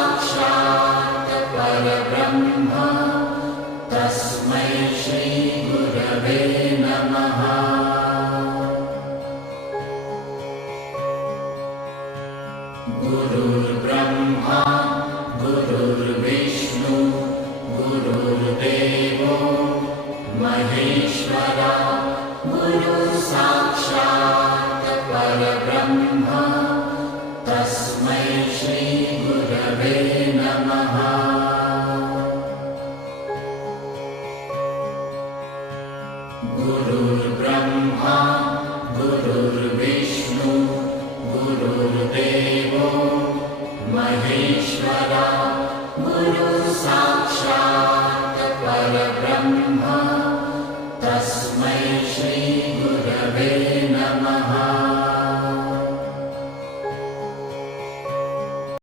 साक्षात् परब्रह्म तस्मै श्री गुरवे नमः। गुरुर्ब्रह्मा गुरुर्विष्णु गुरुर्देवो महेश्वरा गुरुसाक्षात् परब्रह्म तस्मै श्री गुरवे नमः। गुरुर्ब्रह्मा गुरुर्विष्णु गुरुर्देवो महेश्वरा गुरुसाक्षात्